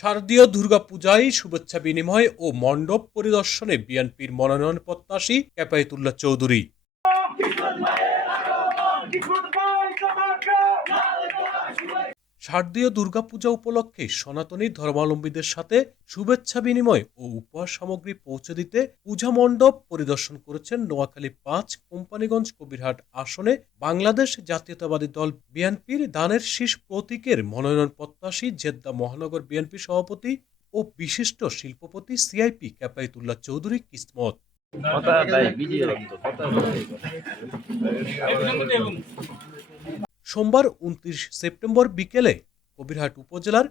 শারদীয় দুর্গাপূজায় শুভেচ্ছা বিনিময় ও মণ্ডপ পরিদর্শনে বিএনপির মনোনয়ন প্রত্যাশী ক্যাপাইতুল্লাহ চৌধুরী। শারদীয় দুর্গাপূজা উপলক্ষে সনাতনী ধর্মাবলম্বীদের সাথে শুভেচ্ছা বিনিময় ও উপহার সামগ্রী পৌঁছে দিতে পূজা মণ্ডপ পরিদর্শন করেছেন নোয়াখালী পাঁচ কোম্পানিগঞ্জ কবিরহাট আসনে বাংলাদেশ জাতীয়তাবাদী দল বিএনপির দানের শীষ প্রতীকের মনোনয়ন প্রত্যাশী জেদ্দা মহানগর বিএনপি সভাপতি ও বিশিষ্ট শিল্পপতি সিআইপি ক্যাপাইতুল্লাহ চৌধুরী কিসমত। কথা সোমবার উনত্রিশ সেপ্টেম্বর বিকেলে কবিরহাট উপজেলার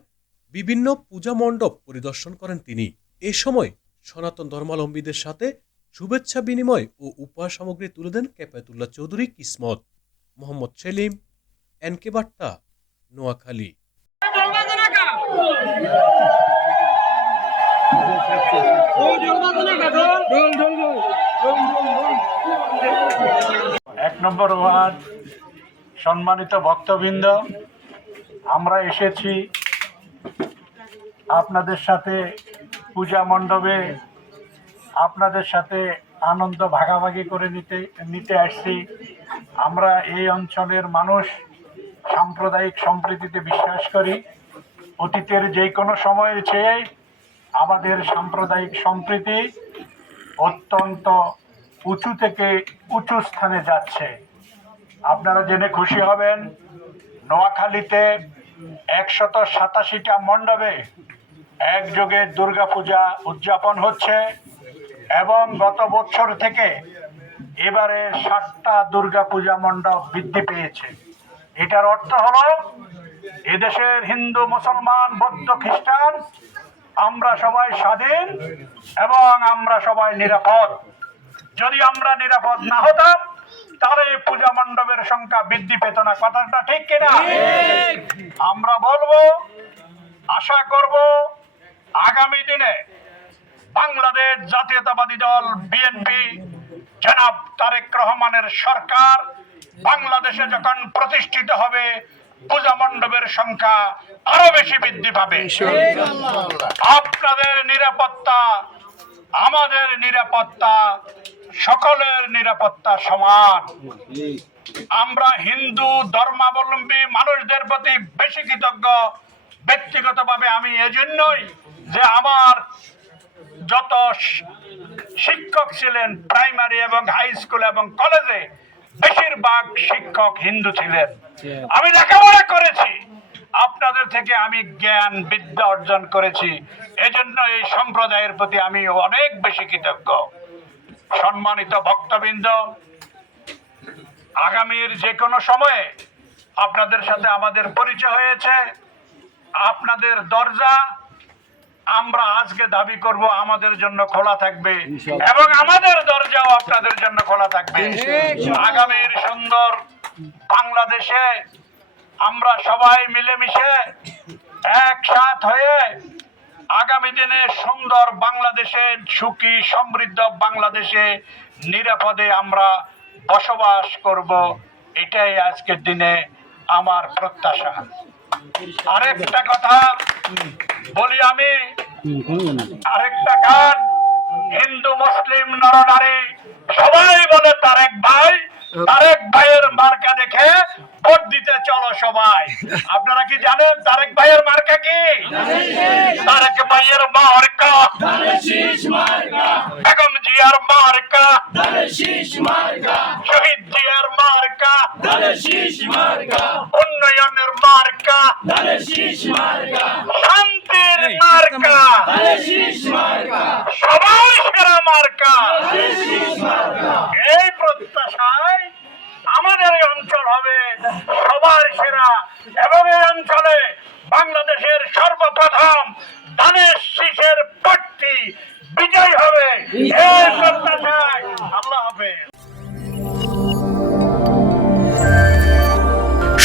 বিভিন্ন পূজা মণ্ডপ পরিদর্শন করেন তিনি। এ সময় সনাতন ধর্মাবলম্বীদের সাথে শুভেচ্ছা বিনিময় ও উপহার সামগ্রী তুলে দেন কেপায়তুল্লাহ চৌধুরী কিসমত। মোহাম্মদ সেলিম এনকে বার্তা নোয়াখালী। এক নম্বর ওয়ার্ড সম্মানিত ভক্তবৃন্দ, আমরা এসেছি আপনাদের সাথে পূজা মণ্ডপে, আপনাদের সাথে আনন্দ ভাগাভাগি করে নিতে নিতে আসছি। আমরা এই অঞ্চলের মানুষ, সাম্প্রদায়িক সম্প্রীতিতে বিশ্বাস করি। অতীতের যে কোনো সময়ের চেয়ে আমাদের সাম্প্রদায়িক সম্প্রীতি অত্যন্ত উঁচু থেকে উঁচু স্থানে যাচ্ছে। আপনারা জেনে খুশি হবেন, নোয়াখালীতে একশত সাতাশিটা মণ্ডপে একযোগে দুর্গাপূজা উদযাপন হচ্ছে এবং গত বছর থেকে এবারে ষাটটা দুর্গাপূজা মণ্ডপ বৃদ্ধি পেয়েছে। এটার অর্থ হলো, এদেশের হিন্দু, মুসলমান, বৌদ্ধ, খ্রিস্টান, আমরা সবাই স্বাধীন এবং আমরা সবাই নিরাপদ। যদি আমরা নিরাপদ না হতাম এই পূজা মণ্ডপের সংখ্যা বৃদ্ধি পেত না। কথাটা ঠিক কিনা? আমরা বলব আশা করব আগামী দিনে বাংলাদেশ জাতীয়তাবাদী দল বিএনপি জনাব তারেক রহমানের সরকার বাংলাদেশে যখন প্রতিষ্ঠিত হবে পূজা মণ্ডপের সংখ্যা আরও বেশি বৃদ্ধি পাবে। আপনাদের নিরাপত্তা আমাদের নিরাপত্তা সকলের নিরাপত্তা সমান। আমরা হিন্দু ধর্মাবলম্বী মানুষদের প্রতি বেশি কৃতজ্ঞ। ব্যক্তিগতভাবে আমি এজন্যই যে আমার যত শিক্ষক ছিলেন, প্রাইমারি এবং হাই স্কুল এবং কলেজে বেশিরভাগ শিক্ষক হিন্দু ছিলেন। আমি লেখাপড়া করেছি। আপনাদের থেকে আমি জ্ঞান, বিদ্যা অর্জন করেছি। এজন্য এই সম্প্রদায়ের প্রতি আমি অনেক বেশি কৃতজ্ঞ। সম্মানিত ভক্তবৃন্দ আগামীর যে কোনো সময়ে আপনাদের সাথে আমাদের পরিচয় হয়েছে। আপনাদের দরজা আমরা আজকে দাবি করব আমাদের জন্য খোলা থাকবে এবং আমাদের দরজাও আপনাদের জন্য খোলা থাকবে। আগামীর সুন্দর বাংলাদেশে আমরা সবাই মিলেমিশে একসাথ হয়ে আগামী দিনে সুন্দর বাংলাদেশে সুখী, সমৃদ্ধ বাংলাদেশে নিরাপদে আমরা বসবাস করব। এটাই আজকের দিনে আমার প্রত্যাশা। আরেকটা কথা বলি আমি। আরেকটা গান। হিন্দু, মুসলিম নরনারী সবাই বলে তারেক ভাই। তারেক ভাইয়ের মার্কা দেখে সবাই। আপনারা কি জানেন তারেক ভাইয়ের মার্কা কি? তারেক ভাইয়ের মার্কা। বেগম জিয়ার মার্কা। শহীদ জিয়ার মার্কা। উন্নয়নের মার্কা। শান্তির মার্কা। সবাই সেরা মার্কা। এই প্রত্যাশায় আমাদের এই অঞ্চল হবে